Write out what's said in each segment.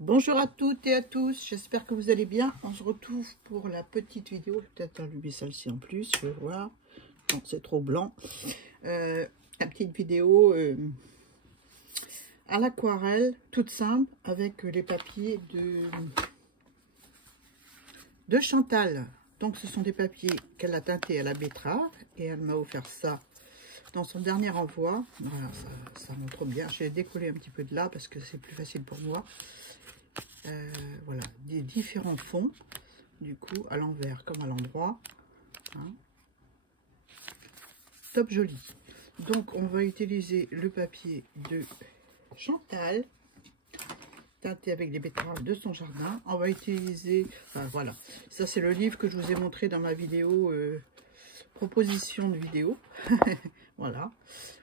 Bonjour à toutes et à tous, j'espère que vous allez bien. On se retrouve pour la petite vidéo. Je vais peut-être allumer celle-ci en plus, je vais voir. Non, c'est trop blanc. La petite vidéo à l'aquarelle, toute simple, avec les papiers de Chantal. Donc ce sont des papiers qu'elle a teintés à la betterave et elle m'a offert ça dans son dernier envoi. Voilà, ça montre bien. Je vais décoller un petit peu de là parce que c'est plus facile pour moi. Voilà, des différents fonds, du coup, à l'envers comme à l'endroit. Hein. Top joli. Donc, on va utiliser le papier de Chantal, teinté avec des betteraves de son jardin. On va utiliser, enfin voilà, ça c'est le livre que je vous ai montré dans ma vidéo, proposition de vidéo. Voilà,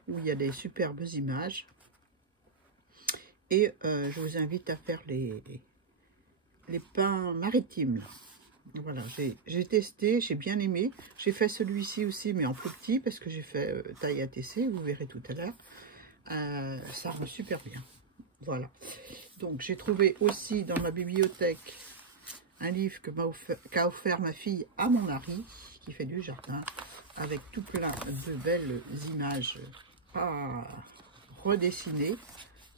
où il y a des superbes images. Et je vous invite à faire les pins maritimes. Voilà, j'ai testé, j'ai bien aimé. J'ai fait celui-ci aussi, mais en plus petit, parce que j'ai fait taille ATC, vous verrez tout à l'heure. Ça rend super bien. Voilà. Donc, j'ai trouvé aussi dans ma bibliothèque un livre qu'a offert ma fille à mon mari, qui fait du jardin, avec tout plein de belles images à redessiner.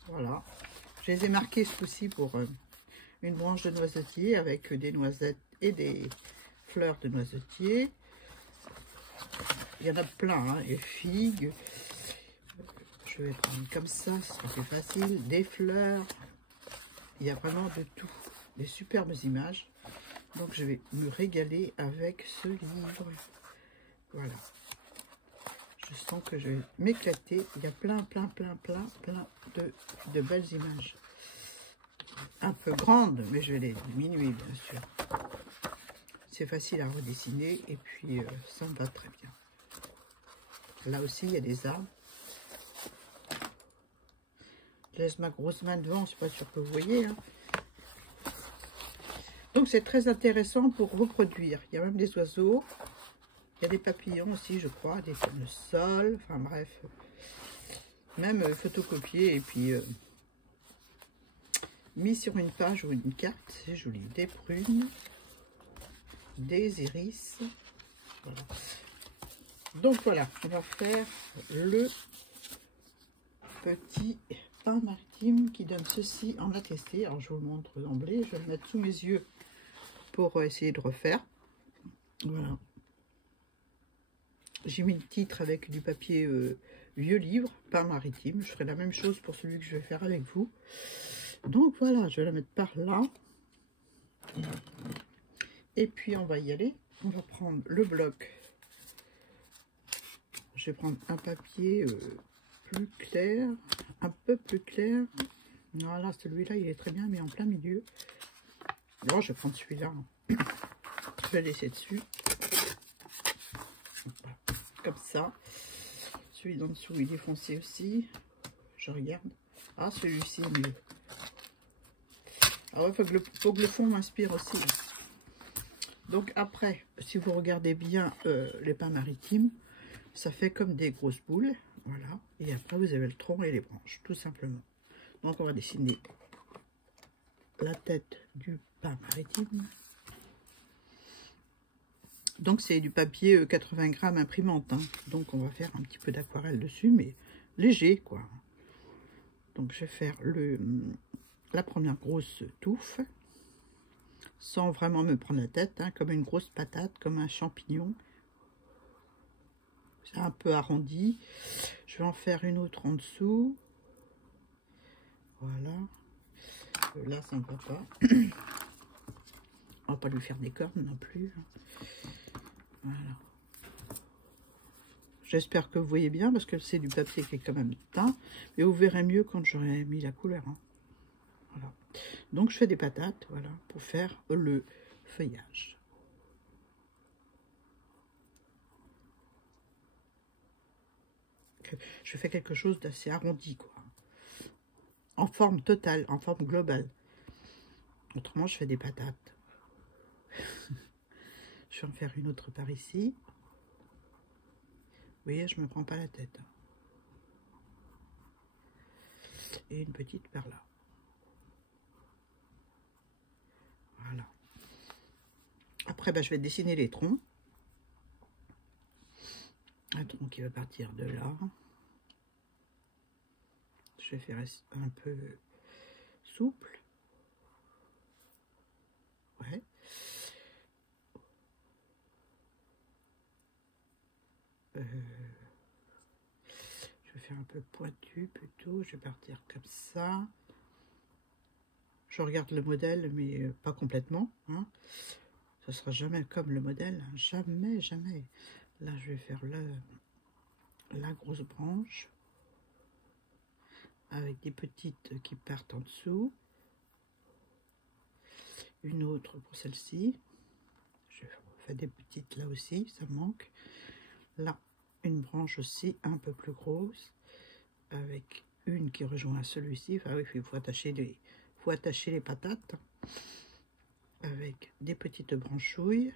Voilà. Je les ai marquées ce coup-ci pour une branche de noisetier avec des noisettes et des fleurs de noisetier. Il y en a plein, hein, et figues. Je vais prendre comme ça, ce sera plus facile. Des fleurs. Il y a vraiment de tout. Des superbes images. Donc je vais me régaler avec ce livre. Voilà. Je sens que je vais m'éclater. Il y a plein de belles images. Un peu grandes, mais je vais les diminuer, bien sûr. C'est facile à redessiner et puis ça me va très bien. Là aussi, il y a des arbres. Je laisse ma grosse main devant, c'est pas sûr que vous voyez. Hein. Donc, c'est très intéressant pour reproduire. Il y a même des oiseaux. Il y a des papillons aussi, je crois, des tournesols. Enfin, bref. Même photocopier et puis mis sur une page ou une carte. C'est joli. Des prunes. Des iris. Voilà. Donc voilà, on va faire le petit pain maritime qui donne ceci en attesté. Alors je vous le montre d'emblée, je vais le mettre sous mes yeux pour essayer de refaire. Voilà. J'ai mis le titre avec du papier vieux livre, pain maritime. Je ferai la même chose pour celui que je vais faire avec vous. Donc voilà, je vais la mettre par là. Et puis on va y aller. On va prendre le bloc. Je vais prendre un papier plus clair, un peu plus clair. Voilà, celui-là, il est très bien, mais en plein milieu. Alors, je vais prendre celui-là. Je vais laisser dessus. Voilà, comme ça. Celui d'en dessous, il est foncé aussi. Je regarde. Ah, celui-ci est mieux. Ah ouais, faut que le fond m'inspire aussi. Donc après, si vous regardez bien les pins maritimes, ça fait comme des grosses boules. Voilà. Et après, vous avez le tronc et les branches, tout simplement. Donc, on va dessiner la tête du pain maritime. Donc, c'est du papier 80 grammes imprimante. Hein. Donc, on va faire un petit peu d'aquarelle dessus, mais léger, quoi. Donc, je vais faire la première grosse touffe, sans vraiment me prendre la tête, hein, comme une grosse patate, comme un champignon. C'est un peu arrondi. Je vais en faire une autre en dessous. Voilà. Là, ça ne va pas. On va pas lui faire des cornes non plus. Voilà. J'espère que vous voyez bien, parce que c'est du papier qui est quand même teint. Mais vous verrez mieux quand j'aurai mis la couleur. Hein. Voilà. Donc, je fais des patates, voilà, pour faire le feuillage. Je fais quelque chose d'assez arrondi, quoi. En forme totale, en forme globale. Autrement, je fais des patates. Je vais en faire une autre par ici. Vous voyez, je ne me prends pas la tête. Et une petite par là. après, je vais dessiner les troncs. Un tronc qui va partir de là. Je vais faire un peu souple. Ouais. Je vais faire un peu pointu plutôt. Je vais partir comme ça. Je regarde le modèle, mais pas complètement. Hein. Ce sera jamais comme le modèle. Jamais, jamais. Là, je vais faire la grosse branche. Avec des petites qui partent en dessous. Une autre pour celle-ci. Je fais des petites là aussi, ça manque. Là, une branche aussi un peu plus grosse. Avec une qui rejoint celui-ci. Enfin oui, il faut attacher les patates. Avec des petites branchouilles.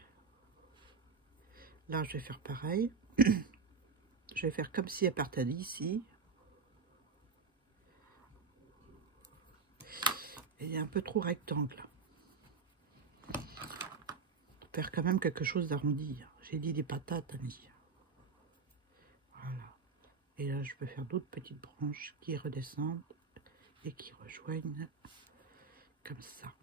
Là, je vais faire pareil. Je vais faire comme si elle partait d'ici. Et il est un peu trop rectangle. Faire quand même quelque chose d'arrondi. J'ai dit des patates, amis. Voilà. Et là, je peux faire d'autres petites branches qui redescendent et qui rejoignent comme ça.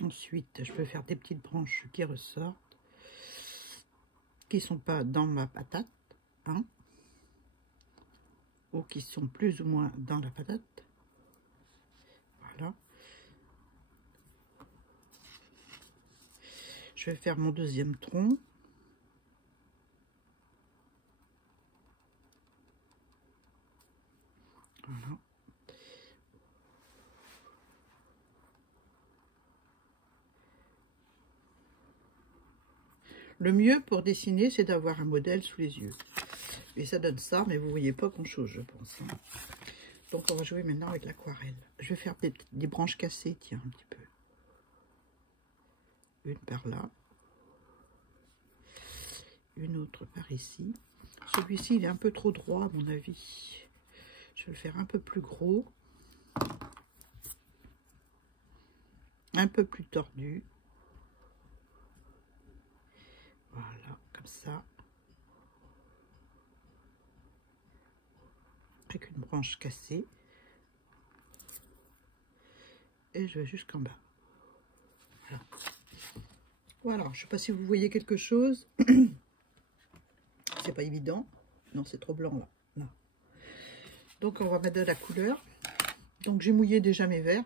Ensuite, je peux faire des petites branches qui ressortent, qui ne sont pas dans ma patate, hein, ou qui sont plus ou moins dans la patate. Voilà. Je vais faire mon deuxième tronc. Voilà. Le mieux pour dessiner, c'est d'avoir un modèle sous les yeux. Et ça donne ça, mais vous voyez pas grand-chose, je pense. Hein. Donc, on va jouer maintenant avec l'aquarelle. Je vais faire des branches cassées, tiens, un petit peu. Une par là. Une autre par ici. Celui-ci, il est un peu trop droit, à mon avis. Je vais le faire un peu plus gros. Un peu plus tordu. Voilà, comme ça. Avec une branche cassée. Et je vais jusqu'en bas. Voilà. Voilà, je ne sais pas si vous voyez quelque chose. C'est pas évident. Non, c'est trop blanc là. Là. Donc on va mettre de la couleur. Donc j'ai mouillé déjà mes verts.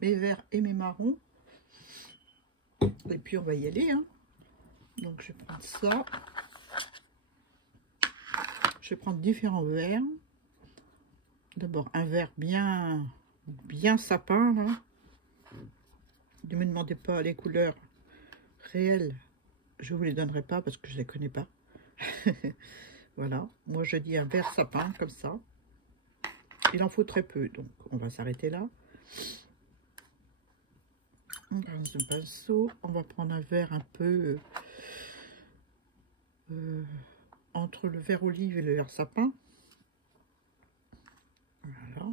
Mes verts et mes marrons. Et puis on va y aller. Hein. Donc je vais prendre ça. Je vais prendre différents verts. D'abord un vert bien sapin là. Ne me demandez pas les couleurs réelles. Je vous les donnerai pas parce que je les connais pas. Voilà. Moi je dis un vert sapin comme ça. Il en faut très peu. Donc on va s'arrêter là. On prend un pinceau. On va prendre un vert un peu entre le vert olive et le vert sapin. Voilà.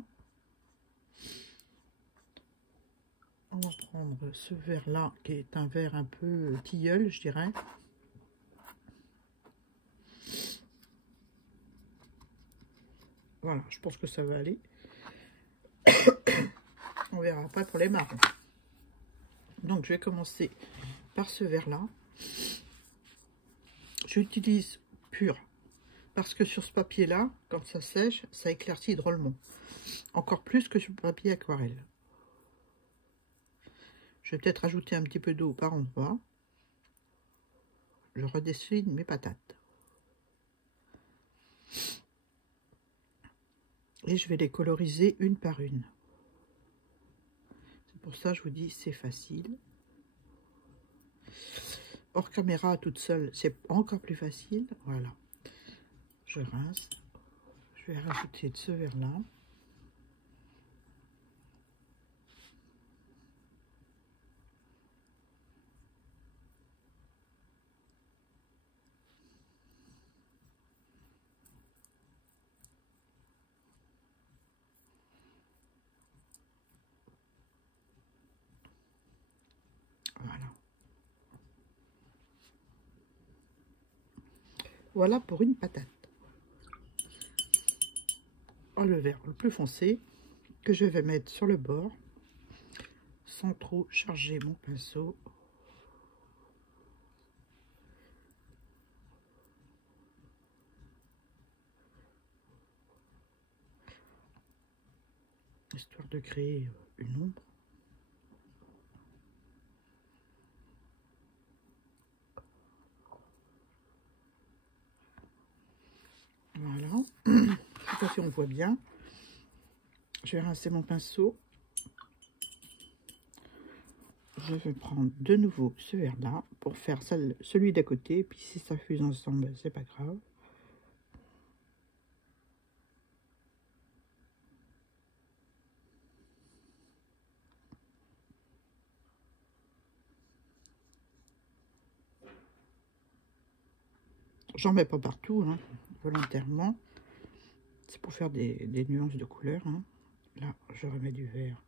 On va prendre ce vert là qui est un vert un peu tilleul, je dirais. Voilà, je pense que ça va aller. On verra pas pour les marrons. Donc je vais commencer par ce vert là. J'utilise pur parce que sur ce papier là, quand ça sèche, ça éclaircit drôlement. Encore plus que sur le papier aquarelle. Je vais peut-être rajouter un petit peu d'eau par endroit. Je redessine mes patates. Et je vais les coloriser une par une. C'est pour ça que je vous dis c'est facile. Hors caméra toute seule, c'est encore plus facile. Voilà. Je rince. Je vais rajouter de ce vert là. Voilà. Voilà pour une patate. En le vert le plus foncé que je vais mettre sur le bord sans trop charger mon pinceau. Histoire de créer une ombre. Voilà. Tout à fait, on voit bien. Je vais rincer mon pinceau. Je vais prendre de nouveau ce vert là pour faire celui d'à côté. Puis si ça fuse ensemble, c'est pas grave. J'en mets pas partout, hein, volontairement. C'est pour faire des nuances de couleurs. Hein. Là, je remets du vert.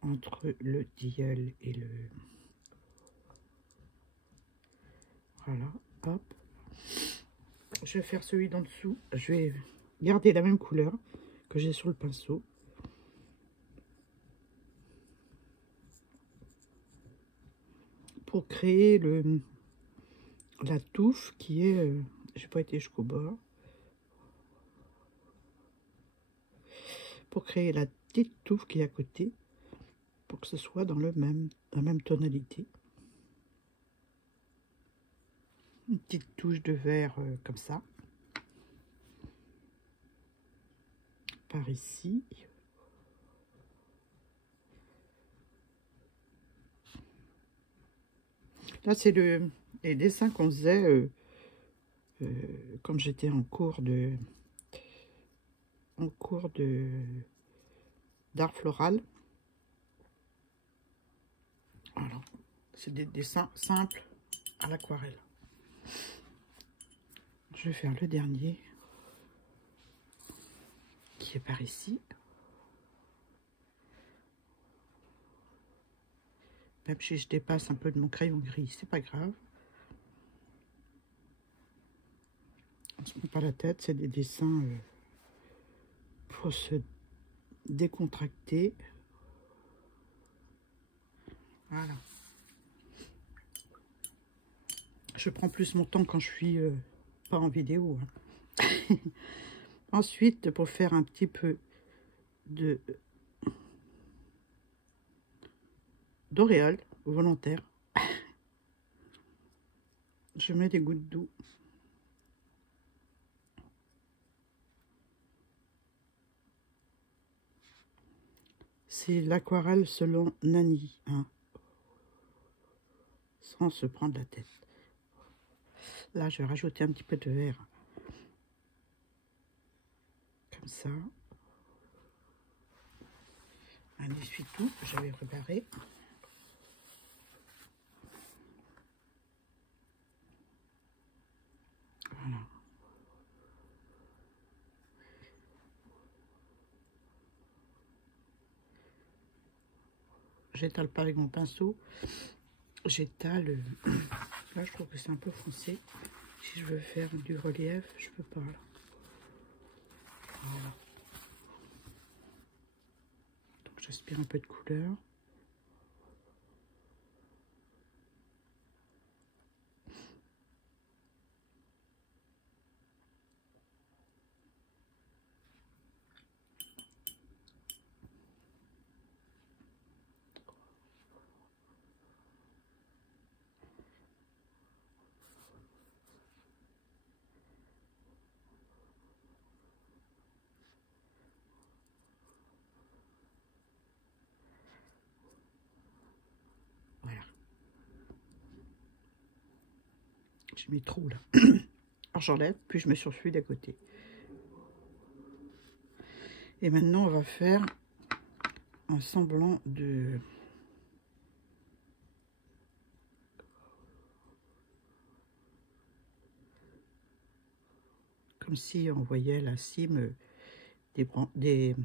Entre le tilleul et le... Voilà, hop. Je vais faire celui d'en dessous. Je vais garder la même couleur que j'ai sur le pinceau. Pour créer la touffe qui est... j'ai pas été jusqu'au bord. Pour créer la petite touffe qui est à côté. Pour que ce soit dans la même tonalité. Une petite touche de vert comme ça. Par ici. Là, c'est les dessins qu'on faisait quand j'étais en cours d'art floral. Voilà. C'est des dessins simples à l'aquarelle. Je vais faire le dernier qui est par ici. Même si je dépasse un peu de mon crayon gris, c'est pas grave. On se prend pas la tête, c'est des dessins pour se décontracter. Voilà. Je prends plus mon temps quand je suis pas en vidéo. Hein. Ensuite, pour faire un petit peu d'auréole volontaire, je mets des gouttes d'eau. C'est l'aquarelle selon Nani, hein, sans se prendre la tête. Là, je vais rajouter un petit peu de vert. Comme ça. Un essuie-tout que j'avais préparé. Voilà. J'étale pas avec mon pinceau. J'étale. Là, je trouve que c'est un peu foncé. Si je veux faire du relief, je peux pas. Là. Voilà. Donc, j'aspire un peu de couleur. Voilà. J'ai mis trop là. Alors j'enlève, puis je mets sur celui d'à côté. Et maintenant, on va faire un semblant de... Comme si on voyait la cime des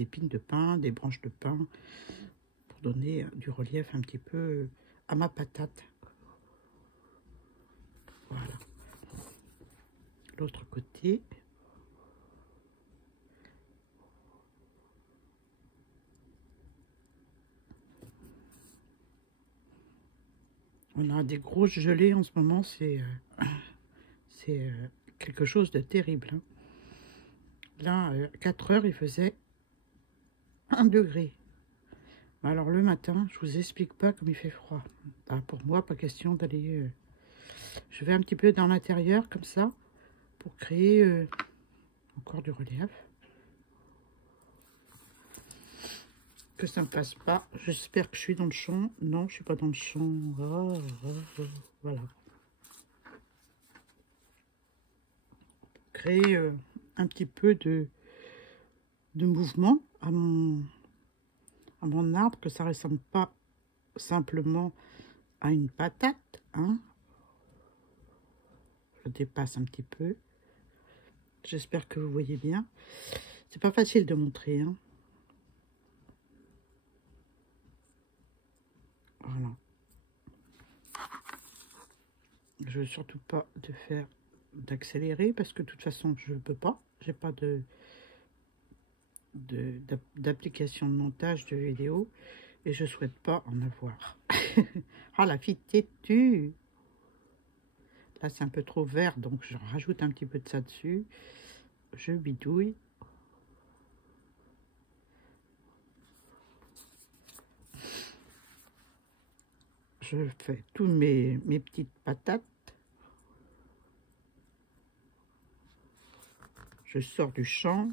épines de pin, des branches de pin, pour donner du relief un petit peu à ma patate. Voilà. L'autre côté. On a des grosses gelées en ce moment, c'est quelque chose de terrible. Hein. Là, à 4 heures, il faisait 1 degré. Alors le matin, je vous explique pas comme il fait froid. Ah, pour moi, pas question d'aller... Je vais un petit peu dans l'intérieur, comme ça, pour créer encore du relief. Que ça ne passe pas. J'espère que je suis dans le champ. Non, je suis pas dans le champ. Voilà. Créer un petit peu de mouvement à mon arbre, que ça ne ressemble pas simplement à une patate. Hein. Je dépasse un petit peu. J'espère que vous voyez bien. C'est pas facile de montrer. Hein. Voilà. Je veux surtout pas d'accélérer parce que de toute façon je peux pas. J'ai pas d'application de montage de vidéo et je souhaite pas en avoir. Ah, la fille têtue. Là c'est un peu trop vert donc je rajoute un petit peu de ça dessus. Je bidouille. Je fais tous mes petites patates. Je sors du champ.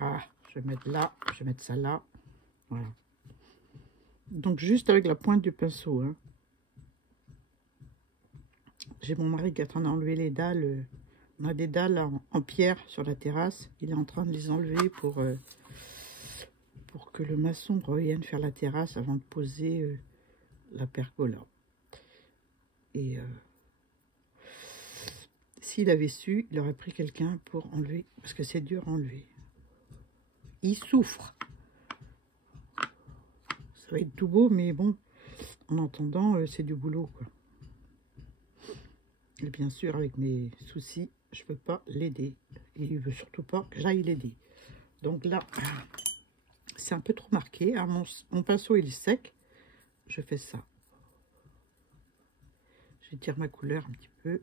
Ah, je vais mettre là, je vais mettre ça là. Voilà. Donc juste avec la pointe du pinceau. Hein. J'ai mon mari qui est en train d'enlever les dalles. On a des dalles en pierre sur la terrasse. Il est en train de les enlever pour que le maçon revienne faire la terrasse avant de poser la pergola. Et s'il avait su, il aurait pris quelqu'un pour enlever, parce que c'est dur à enlever. Il souffre. Ça va être tout beau, mais bon, en entendant, c'est du boulot, quoi. Et bien sûr, avec mes soucis, je ne peux pas l'aider. Et il ne veut surtout pas que j'aille l'aider. Donc là, c'est un peu trop marqué. Alors mon pinceau, il est sec. Je fais ça. J'étire ma couleur un petit peu.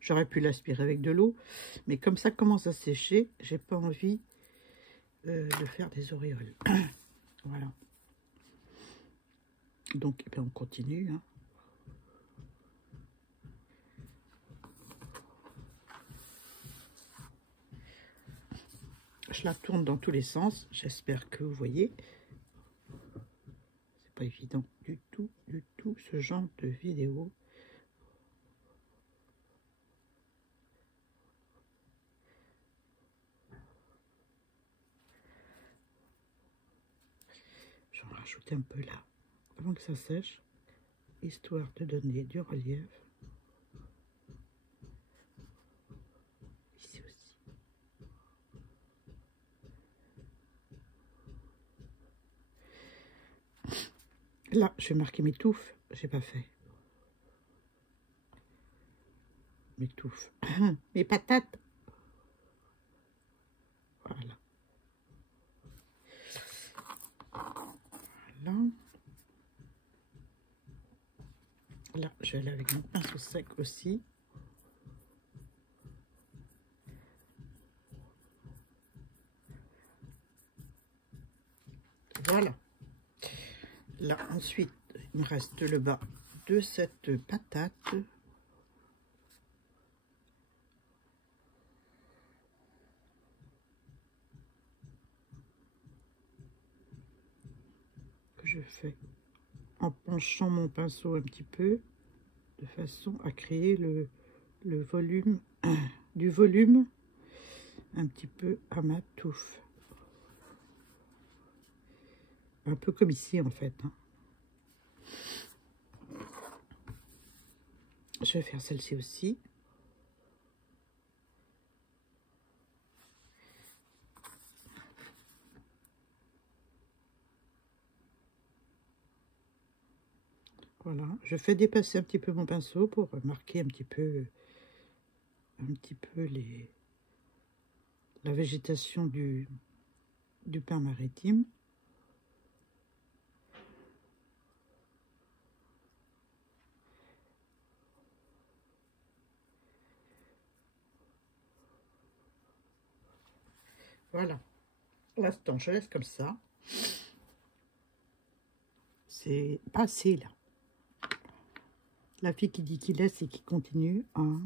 J'aurais pu l'aspirer avec de l'eau, mais comme ça commence à sécher, j'ai pas envie de faire des auréoles. Voilà. Donc, eh bien, on continue. Hein. Je la tourne dans tous les sens. J'espère que vous voyez. C'est pas évident du tout, ce genre de vidéo. J'en rajoute un peu là, avant que ça sèche, histoire de donner du relief. Ici aussi. Là, je vais marquer mes touffes. J'ai pas fait. Mes touffes. Mes patates. Voilà. Là, je vais aller avec mon pinceau sec aussi. Voilà. Là, ensuite, il me reste le bas de cette patate. Que je fais en penchant mon pinceau un petit peu, de façon à créer le volume, du volume un petit peu à ma touffe. Un peu comme ici en fait. Hein. Je vais faire celle-ci aussi. Voilà, je fais dépasser un petit peu mon pinceau pour marquer un petit peu la végétation du pin maritime. Voilà, pour l'instant, je laisse comme ça. C'est passé là. La fille qui dit qu'il laisse et qui continue. Hein.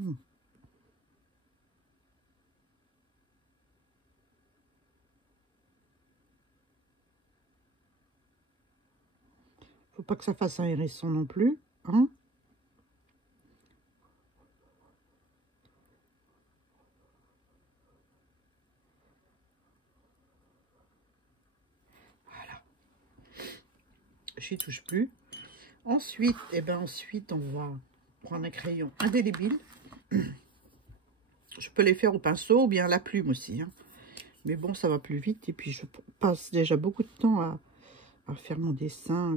Faut pas que ça fasse un hérisson non plus. Hein. Voilà. J'y touche plus. Ensuite, ensuite, on va prendre un crayon indélébile. Je peux les faire au pinceau ou bien à la plume aussi. Hein. Mais bon, ça va plus vite. Et puis, je passe déjà beaucoup de temps à faire mon dessin.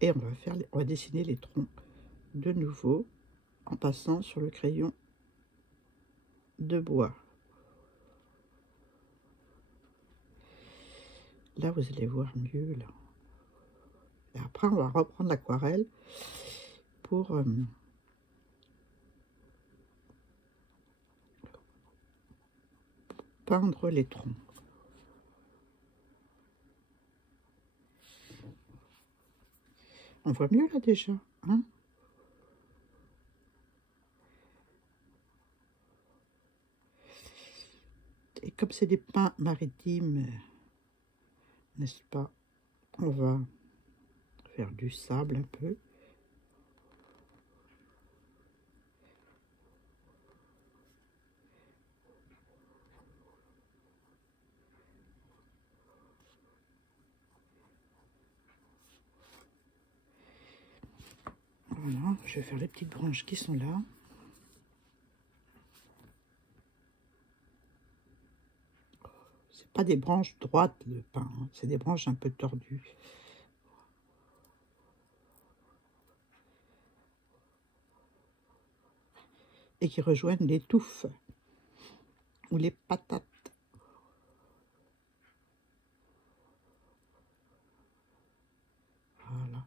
Et on va dessiner les troncs de nouveau en passant sur le crayon de bois. Là, vous allez voir mieux. Là. Et après, on va reprendre l'aquarelle pour peindre les troncs. On voit mieux là déjà, hein? Et comme c'est des pins maritimes, n'est-ce pas? On va faire du sable un peu. Voilà, je vais faire les petites branches qui sont là. C'est pas des branches droites le pin, hein, c'est des branches un peu tordues. Et qui rejoignent les touffes ou les patates. Voilà.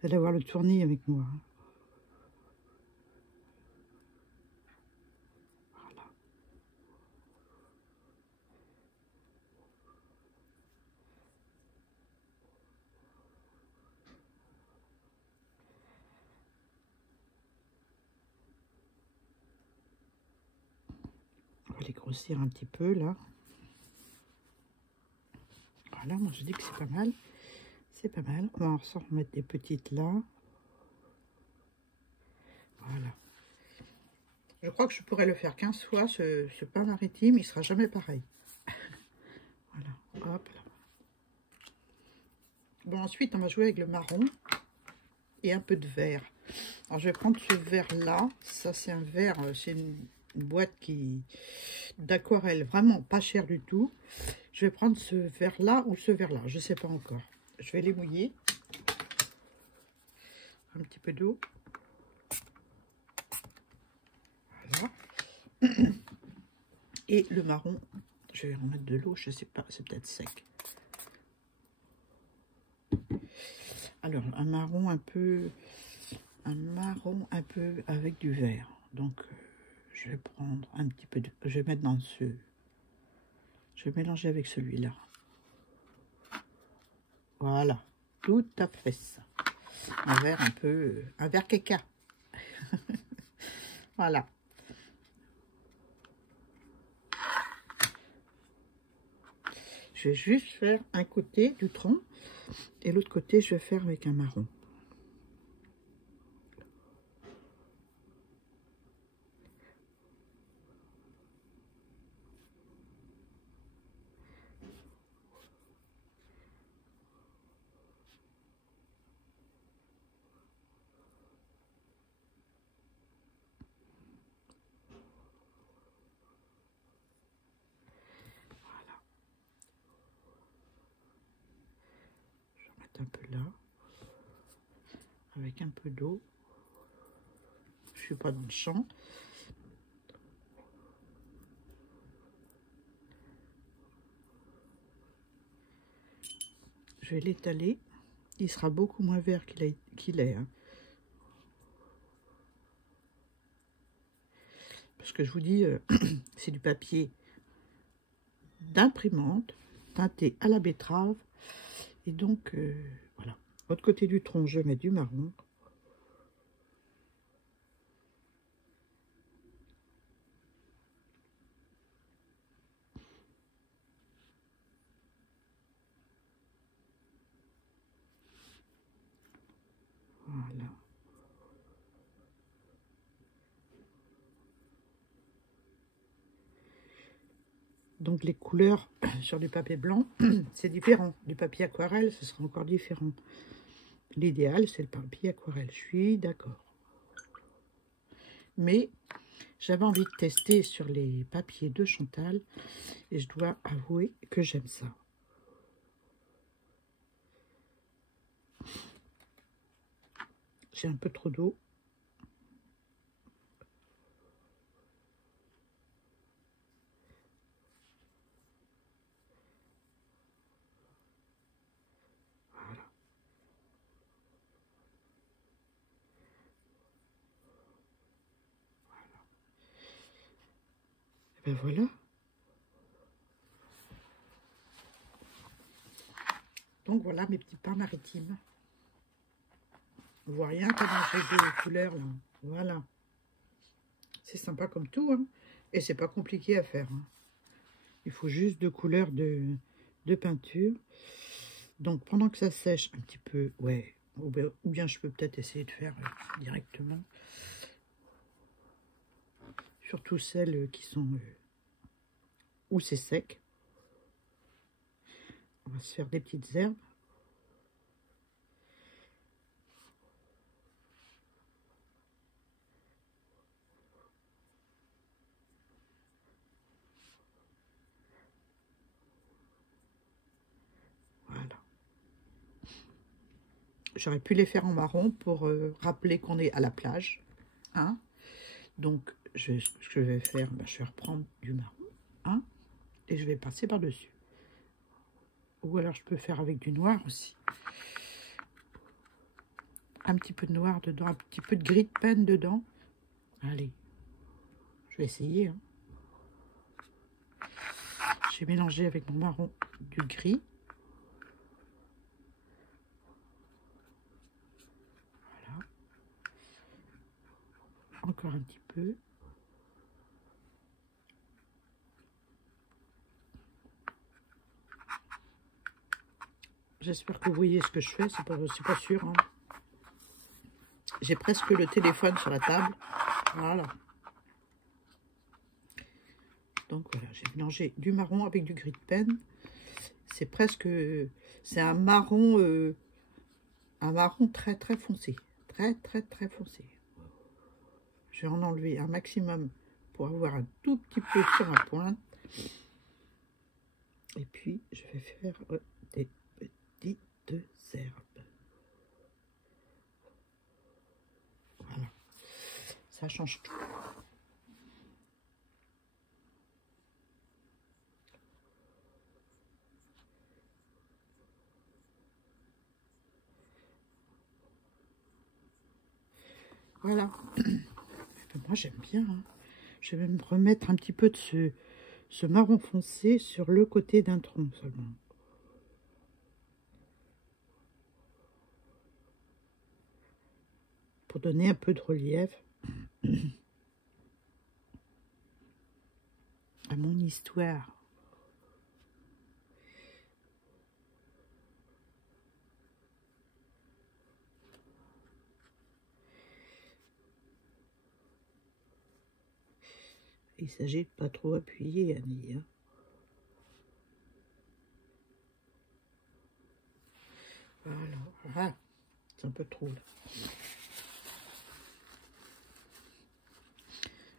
Vous allez avoir le tournis avec moi. Hein. Voilà. On va les grossir un petit peu là. Voilà, moi je dis que c'est pas mal. C'est pas mal. On va en remettre des petites là. Voilà. Je crois que je pourrais le faire 15 fois, ce pain maritime, il sera jamais pareil. Voilà, hop là. Bon, ensuite, on va jouer avec le marron et un peu de vert. Alors, je vais prendre ce vert-là. Ça, c'est un vert, c'est une boîte d'aquarelle vraiment pas cher du tout. Je vais prendre ce vert-là ou ce vert-là, je sais pas encore. Je vais les mouiller. Un petit peu d'eau. Voilà. Et le marron, je vais remettre de l'eau, je sais pas, c'est peut-être sec. Alors, un marron un peu avec du vert. Donc, je vais prendre un petit peu de... Je vais mettre dans ce... Je vais mélanger avec celui-là. Voilà, tout à fait ça. Un vert un peu... Un vert caca. Voilà. Je vais juste faire un côté du tronc. Et l'autre côté, je vais faire avec un marron. un peu là, avec un peu d'eau. Je suis pas dans le champ. Je vais l'étaler. Il sera beaucoup moins vert qu'il est. Hein. Parce que je vous dis, c'est du papier d'imprimante, teinté à la betterave. Et donc, voilà. L'autre côté du tronc, je mets du marron. Voilà. Donc les couleurs sur du papier blanc, c'est différent. Du papier aquarelle, ce sera encore différent. L'idéal, c'est le papier aquarelle. Je suis d'accord. Mais j'avais envie de tester sur les papiers de Chantal. Et je dois avouer que j'aime ça. J'ai un peu trop d'eau. Voilà. Et ben voilà. Donc voilà mes petits pains maritimes. On voit rien qu'à manger de couleurs là. Voilà. C'est sympa comme tout. Hein. Et c'est pas compliqué à faire. Hein. Il faut juste deux couleurs de peinture. Donc pendant que ça sèche un petit peu, ouais. Ou bien je peux peut-être essayer de faire directement. Surtout celles qui sont où c'est sec. On va se faire des petites herbes. Voilà. J'aurais pu les faire en marron pour rappeler qu'on est à la plage. Hein. Donc, ce que je vais faire, ben, je vais reprendre du marron. Hein, et je vais passer par-dessus. Ou alors, je peux faire avec du noir aussi. Un petit peu de noir dedans, un petit peu de gris de peine dedans. Allez, je vais essayer. Hein. J'ai mélangé avec mon marron du gris. Voilà. Encore un petit peu. J'espère que vous voyez ce que je fais, c'est pas sûr. Hein. J'ai presque le téléphone sur la table. Voilà. Donc voilà, j'ai mélangé du marron avec du gris de peine. C'est presque... C'est un marron très très foncé. Très très très foncé. Je vais en enlever un maximum pour avoir un tout petit peu sur la pointe. Et puis, je vais faire des petites herbes. Voilà. Ça change tout. Voilà. Moi, j'aime bien. Hein. Je vais même remettre un petit peu de ce marron foncé sur le côté d'un tronc seulement. Pour donner un peu de relief à mon histoire. Il s'agit de pas trop appuyer, Annie. Hein. Voilà. Ah, c'est un peu trop là.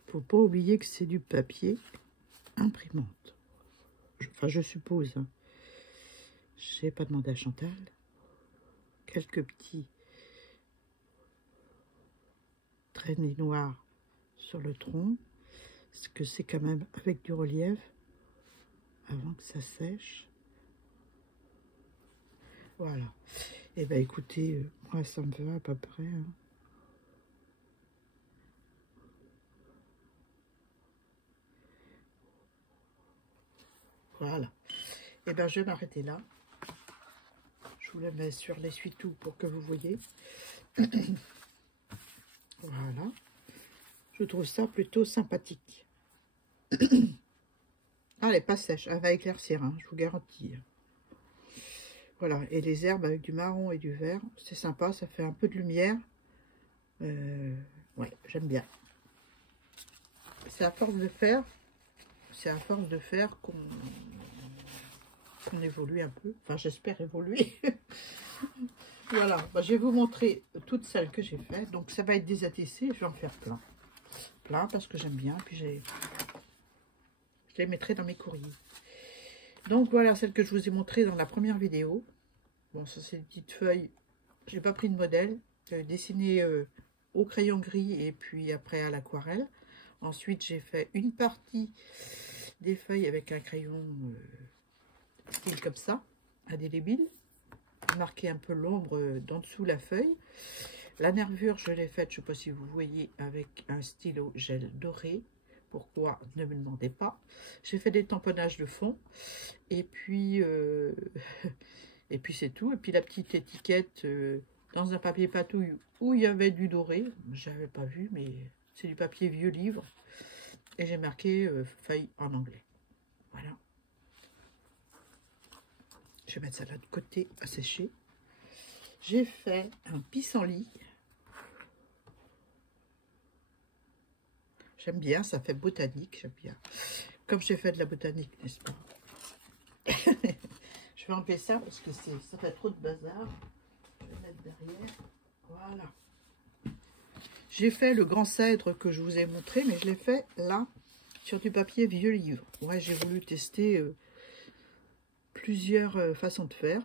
Faut pas oublier que c'est du papier imprimante. Enfin, je suppose. Hein. J'ai pas demandé à Chantal. quelques petits traînées noirs sur le tronc, parce que c'est quand même avec du relief, avant que ça sèche. Voilà. Et ben écoutez, moi ça me va à peu près. Hein. Voilà. Et ben je vais m'arrêter là. Je vous le mets sur l'essuie-tout pour que vous voyez. Voilà. Je trouve ça plutôt sympathique. Ah, elle n'est pas sèche. Elle va éclaircir, hein, je vous garantis. Voilà. Et les herbes avec du marron et du vert, c'est sympa. Ça fait un peu de lumière. Ouais, j'aime bien. C'est à force de faire. C'est à force de faire qu'on évolue un peu. Enfin, j'espère évoluer. Voilà, bah, je vais vous montrer toutes celles que j'ai faites. Donc, ça va être des ATC. Je vais en faire plein. Plein parce que j'aime bien. Puis, je les mettrai dans mes courriers. Donc, voilà celle que je vous ai montrée dans la première vidéo. Bon, ça, c'est une petite feuille. Je n'ai pas pris de modèle. Dessiné au crayon gris et puis après à l'aquarelle. Ensuite, j'ai fait une partie des feuilles avec un crayon style comme ça, indélébile. Marquer un peu l'ombre d'en dessous la feuille. La nervure, je l'ai faite, je ne sais pas si vous voyez, avec un stylo gel doré. Pourquoi? Ne me demandez pas. J'ai fait des tamponnages de fond. Et puis, et puis c'est tout. Et puis la petite étiquette dans un papier patouille où il y avait du doré. Je n'avais pas vu, mais c'est du papier vieux livre. Et j'ai marqué feuille en anglais. Voilà. Je vais mettre ça là de côté à sécher. J'ai fait un pissenlit. J'aime bien, ça fait botanique, j'aime bien. Comme j'ai fait de la botanique, n'est-ce pas? Je vais enlever ça parce que ça fait trop de bazar. Je vais mettre derrière. Voilà. J'ai fait le grand cèdre que je vous ai montré, mais je l'ai fait là, sur du papier vieux livre. Ouais, j'ai voulu tester plusieurs façons de faire.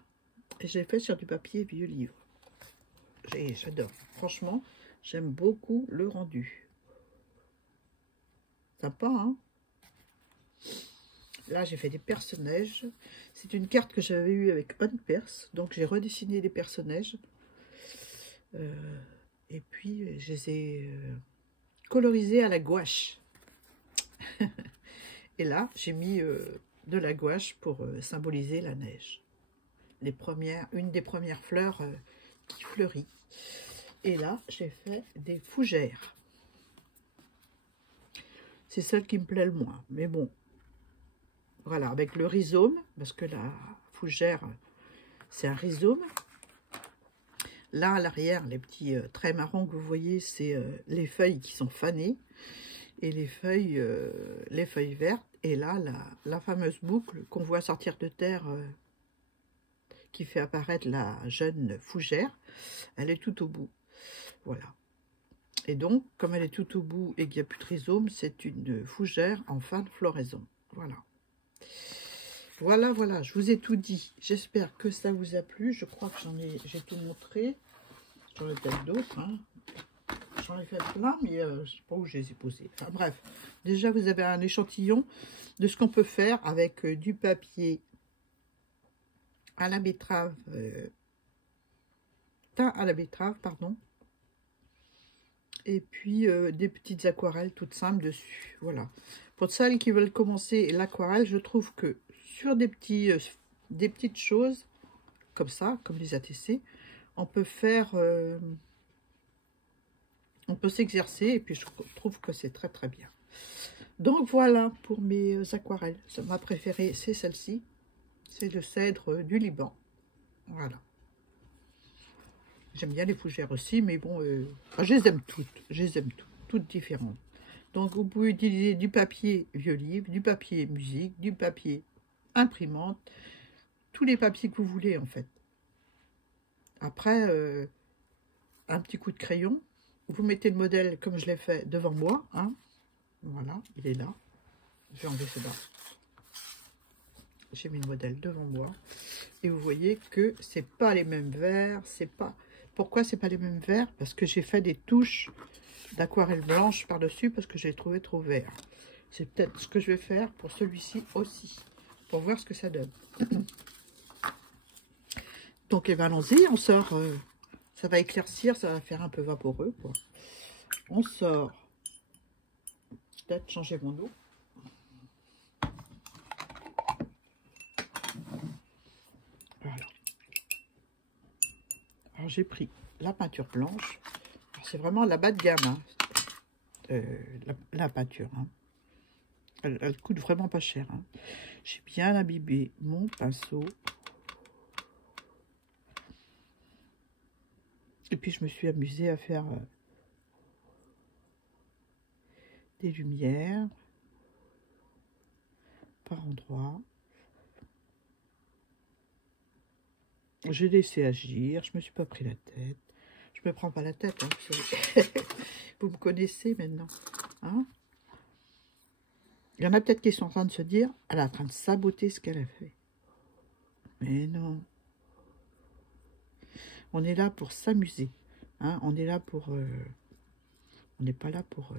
Et je l'ai fait sur du papier vieux livre. J'adore. Franchement, j'aime beaucoup le rendu. Sympa, hein? Là, j'ai fait des personnages. C'est une carte que j'avais eue avec On Perse. Donc, j'ai redessiné des personnages. Et puis, je les ai colorisés à la gouache. Et là, j'ai mis de la gouache pour symboliser la neige. Une des premières fleurs qui fleurit. Et là, j'ai fait des fougères. C'est celle qui me plaît le moins. Mais bon, voilà, avec le rhizome, parce que la fougère, c'est un rhizome. Là, à l'arrière, les petits traits marrons que vous voyez, c'est les feuilles qui sont fanées. Et les feuilles vertes. Et là, la fameuse boucle qu'on voit sortir de terre, qui fait apparaître la jeune fougère, elle est tout au bout. Voilà. Et donc, comme elle est tout au bout et qu'il n'y a plus de rhizome, c'est une fougère en fin de floraison. Voilà. Voilà, voilà, je vous ai tout dit. J'espère que ça vous a plu. Je crois que j'ai tout montré. J'en ai peut-être d'autres. Hein. J'en ai fait plein, mais je ne sais pas où je les ai posés. Enfin bref, déjà vous avez un échantillon de ce qu'on peut faire avec du papier à la betterave, teint à la betterave, pardon. Et puis des petites aquarelles toutes simples dessus. Voilà. Pour celles qui veulent commencer l'aquarelle, je trouve que sur des petites choses comme ça, comme les ATC, on peut faire, on peut s'exercer et puis je trouve que c'est très très bien. Donc voilà pour mes aquarelles. Ma préférée, c'est celle-ci. C'est le cèdre du Liban. Voilà. J'aime bien les fougères aussi, mais bon, je les aime toutes. Je les aime toutes différentes. Donc, vous pouvez utiliser du papier vieux livre, du papier musique, du papier imprimante, tous les papiers que vous voulez, en fait. Après, un petit coup de crayon. Vous mettez le modèle, comme je l'ai fait, devant moi. Hein. Voilà, il est là. Je vais enlever cela. j'ai mis le modèle devant moi. Et vous voyez que c'est pas les mêmes verts. C'est pas... Pourquoi c'est pas les mêmes verts? Parce que j'ai fait des touches d'aquarelle blanche par-dessus parce que je l'ai trouvé trop vert. C'est peut-être ce que je vais faire pour celui-ci aussi. Pour voir ce que ça donne. Donc, eh ben, allons-y. On sort... ça va éclaircir, ça va faire un peu vaporeux, quoi. On sort. Peut-être changer mon eau. Voilà. Alors, j'ai pris la peinture blanche. C'est vraiment la bas de gamme, hein. La peinture. Hein. Elle coûte vraiment pas cher. Hein. J'ai bien imbibé mon pinceau. Et puis, je me suis amusée à faire des lumières par endroits. J'ai laissé agir. Je me suis pas pris la tête. Je me prends pas la tête. Hein, vous me connaissez maintenant. Hein, il y en a peut-être qui sont en train de se dire, elle est en train de saboter ce qu'elle a fait. Mais non. On est là pour s'amuser. Hein, on est là pour... on n'est pas là pour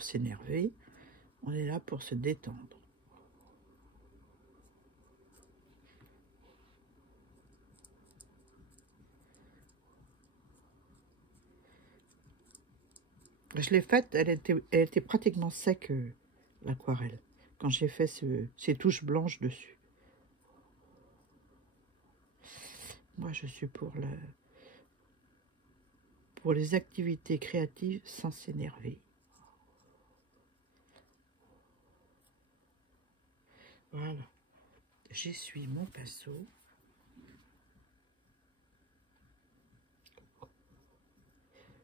s'énerver. On est là pour se détendre. Je l'ai faite, elle était pratiquement sec, l'aquarelle, quand j'ai fait ces touches blanches dessus. Moi, je suis pour les activités créatives sans s'énerver. Voilà. J'essuie mon pinceau.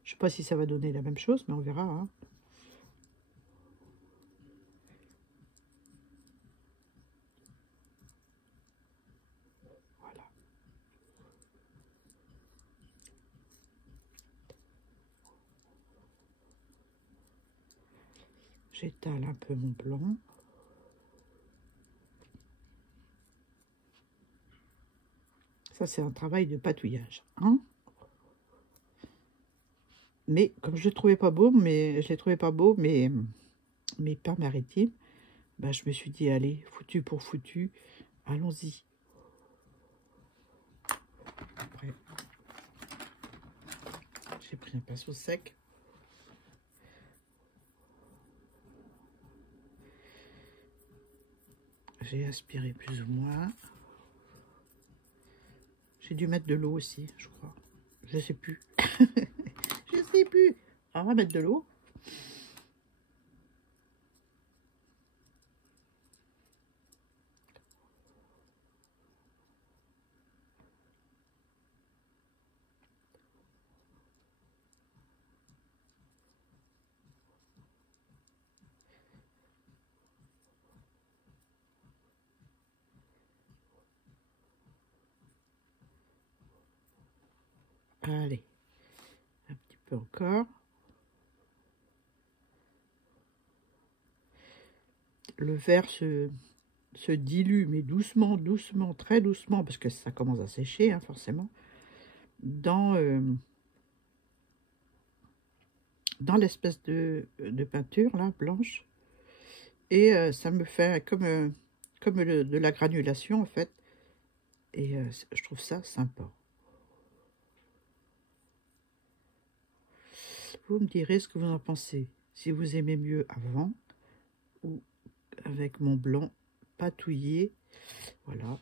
Je ne sais pas si ça va donner la même chose, mais on verra. Hein. Voilà. J'étale un peu mon blanc. Ça, c'est un travail de patouillage. Hein, mais comme je ne le trouvais pas beau, mes pains maritimes, ben, je me suis dit, allez, foutu pour foutu, allons-y. Après, j'ai pris un pinceau sec. J'ai aspiré plus ou moins. J'ai dû mettre de l'eau aussi, je crois. Je sais plus. Je sais plus. Alors, on va mettre de l'eau. Allez, un petit peu encore. Le verre se dilue, mais doucement, doucement, très doucement, parce que ça commence à sécher, hein, forcément, dans l'espèce de peinture, là, blanche. Et ça me fait comme de la granulation, en fait. Et je trouve ça sympa. Vous me direz ce que vous en pensez. Si vous aimez mieux avant ou avec mon blanc patouillé. Voilà.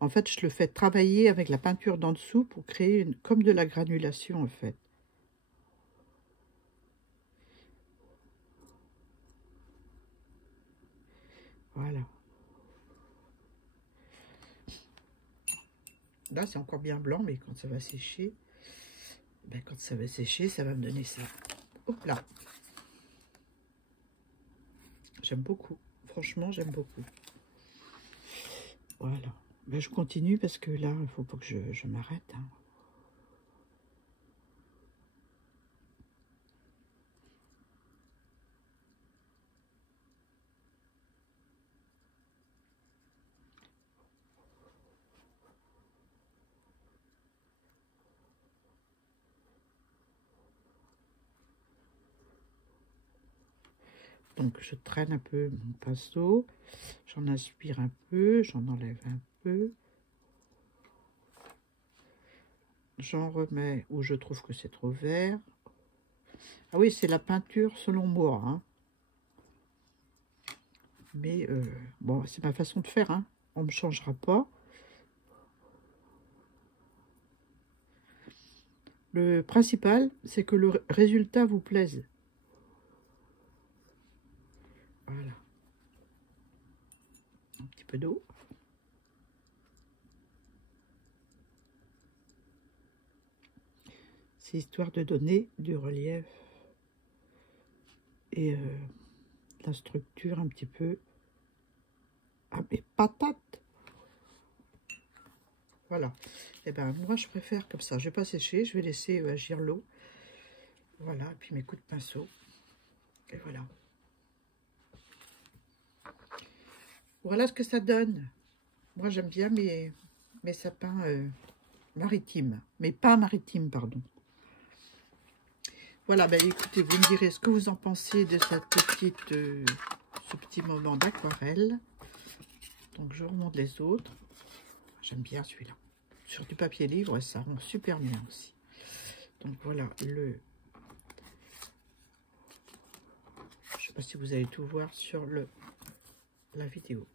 En fait, je le fais travailler avec la peinture d'en dessous pour créer comme de la granulation, en fait. Voilà. Là, c'est encore bien blanc, mais quand ça va sécher, ben, quand ça va sécher, ça va me donner ça. Hop là. J'aime beaucoup. Franchement, j'aime beaucoup. Voilà. Ben, je continue parce que là, il faut pas que je m'arrête. Hein. Donc je traîne un peu mon pinceau, j'en inspire un peu, j'en enlève un peu. J'en remets où je trouve que c'est trop vert. Ah oui, c'est la peinture selon moi, hein. Mais bon, c'est ma façon de faire, hein. On ne me changera pas. Le principal, c'est que le résultat vous plaise. Voilà. Un petit peu d'eau. C'est histoire de donner du relief et la structure un petit peu à mes patates. Voilà. Et ben moi je préfère comme ça. Je vais pas sécher, je vais laisser agir l'eau. Voilà. Et puis mes coups de pinceau. Et voilà. Voilà ce que ça donne. Moi j'aime bien mes sapins maritimes. Mes pins maritimes, pardon. Voilà, ben écoutez, vous me direz ce que vous en pensez de cette petite, ce petit moment d'aquarelle. Donc je remonte les autres. J'aime bien celui-là. Sur du papier livre, ça rend super bien aussi. Donc voilà le... Je sais pas si vous allez tout voir sur la vidéo.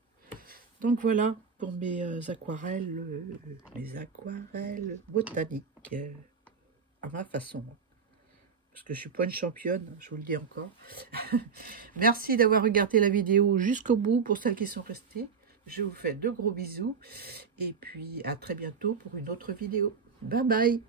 Donc voilà pour mes aquarelles botaniques à ma façon. Parce que je suis pas une championne, je vous le dis encore. Merci d'avoir regardé la vidéo jusqu'au bout pour celles qui sont restées. Je vous fais de gros bisous et puis à très bientôt pour une autre vidéo. Bye bye.